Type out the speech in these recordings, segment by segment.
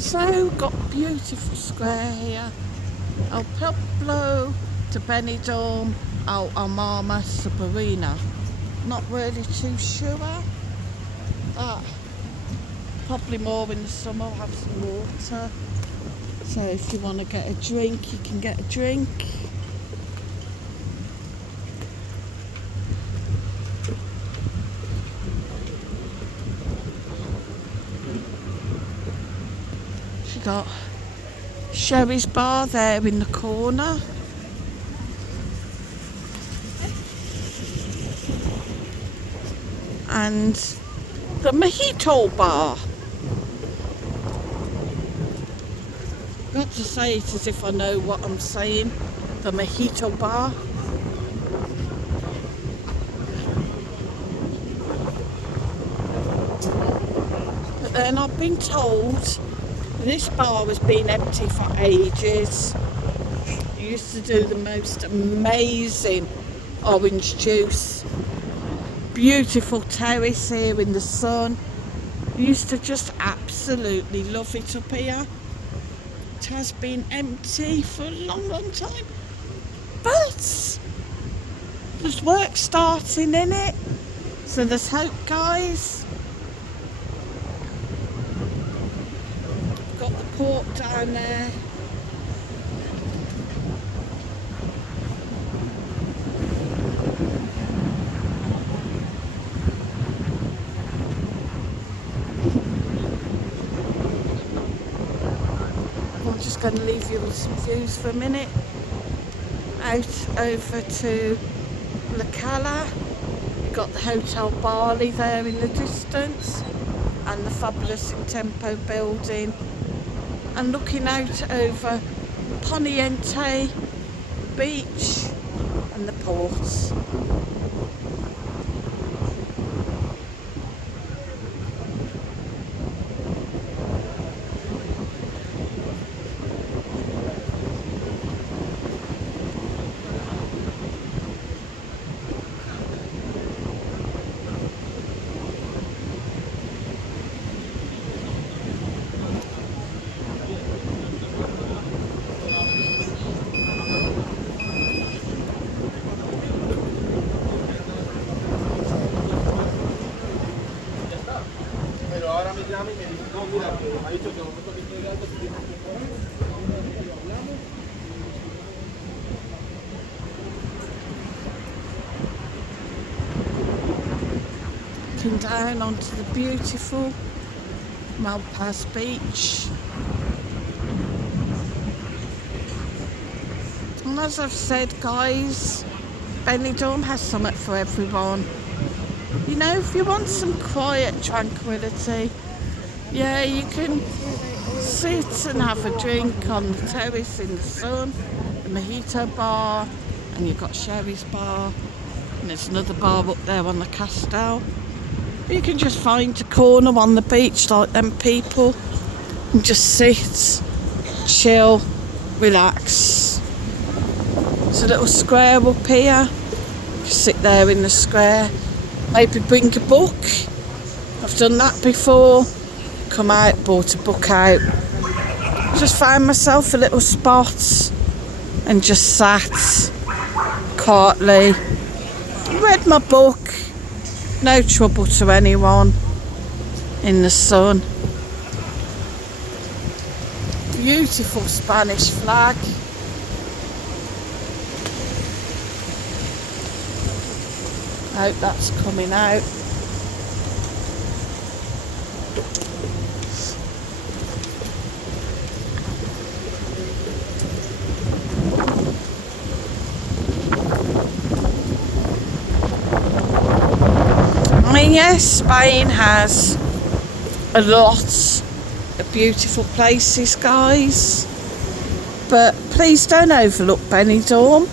So got a beautiful square here. El Pueblo to Benidorm, El Almama Sabrina. Not really too sure. Probably more in the summer, we'll have some water. So if you want to get a drink, you can get a drink. She got Sherry's bar there in the corner. And the mojito bar. Got to say it as if I know what I'm saying. The mojito bar. But then I've been told this bar has been empty for ages. It used to do the most amazing orange juice. Beautiful terrace here in the sun. Used to just absolutely love it up here. It has been empty for a long time, but there's work starting in it, so there's hope, guys. Got the port down there. I'm just going to leave you with some views for a minute. Out over to La Cala. You've got the Hotel Bali there in the distance, and the fabulous Tempo building. And looking out over Poniente Beach and the ports. Looking down onto the beautiful Malpaz Beach. And as I've said, guys, Benidorm has something for everyone. You know, if you want some quiet tranquility, yeah, you can sit and have a drink on the terrace in the sun, the mojito bar, and you've got Sherry's bar, and there's another bar up there on the Castell. You can just find a corner on the beach like them people and just sit, chill, relax. There's a little square up here. Just sit there in the square. Maybe bring a book. I've done that before. Come out, bought a book out. Just found myself a little spot and just sat quietly. Read my book. No trouble to anyone in the sun. Beautiful Spanish flag. Hope that's coming out. I mean, yes, Spain has a lot of beautiful places, guys, but please don't overlook Benidorm.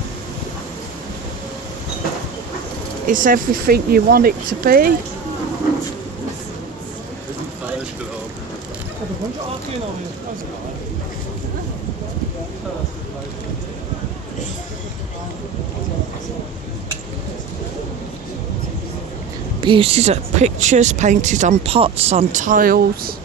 It's everything you want it to be. Beauty pictures painted on pots, on tiles.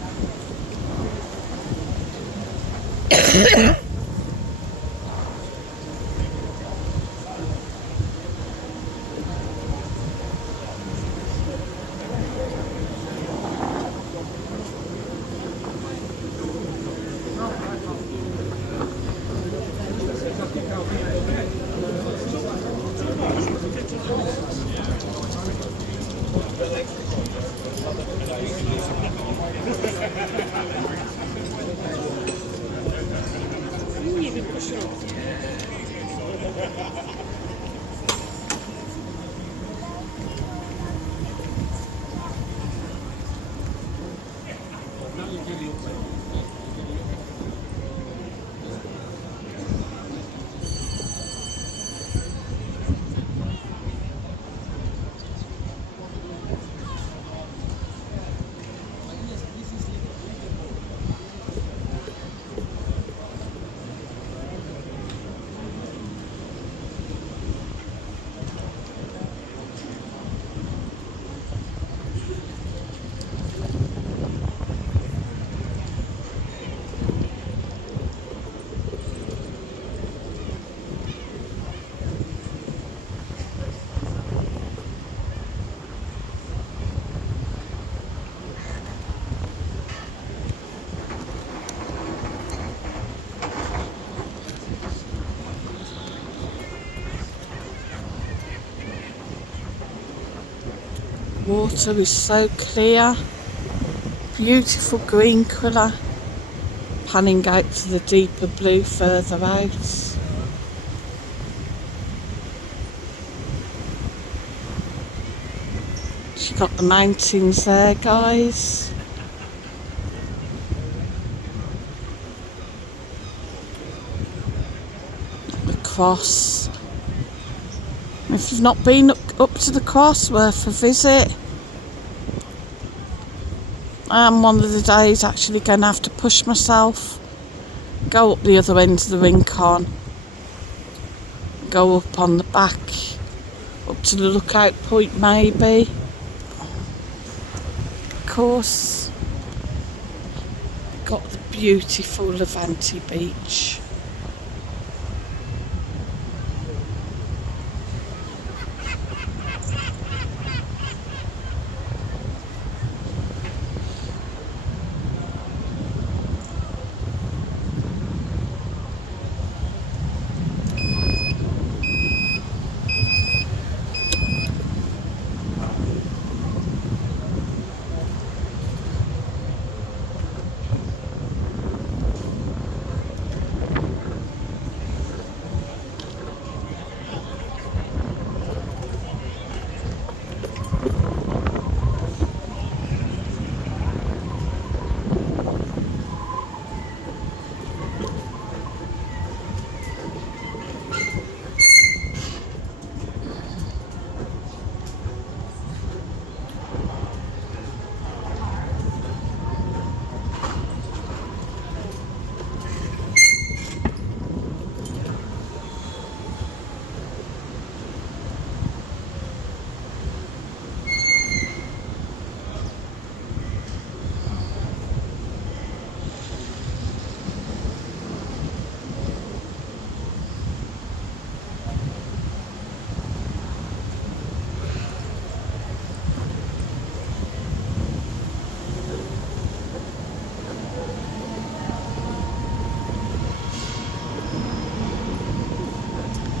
Water is so clear, beautiful green colour, panning out to the deeper blue further out. You've got the mountains there, guys. The cross. If you've not been up to the cross, worth a visit. I'm one of the days actually going to have to push myself, go up the other end of the Rincon, go up on the back, up to the lookout point maybe. Of course, got the beautiful Levante beach.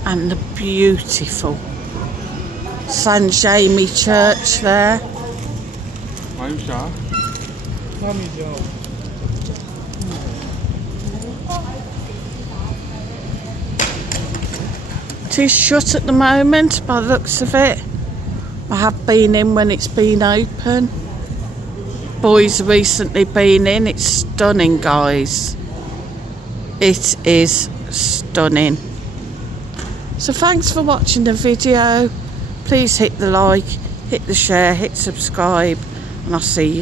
And the beautiful San Jaime Church there. It is shut at the moment by the looks of it. I have been in when it's been open. Boys have recently been in. It's stunning, guys. It is stunning. So thanks for watching the video. Please hit the like, hit the share, hit subscribe, and I'll see you soon.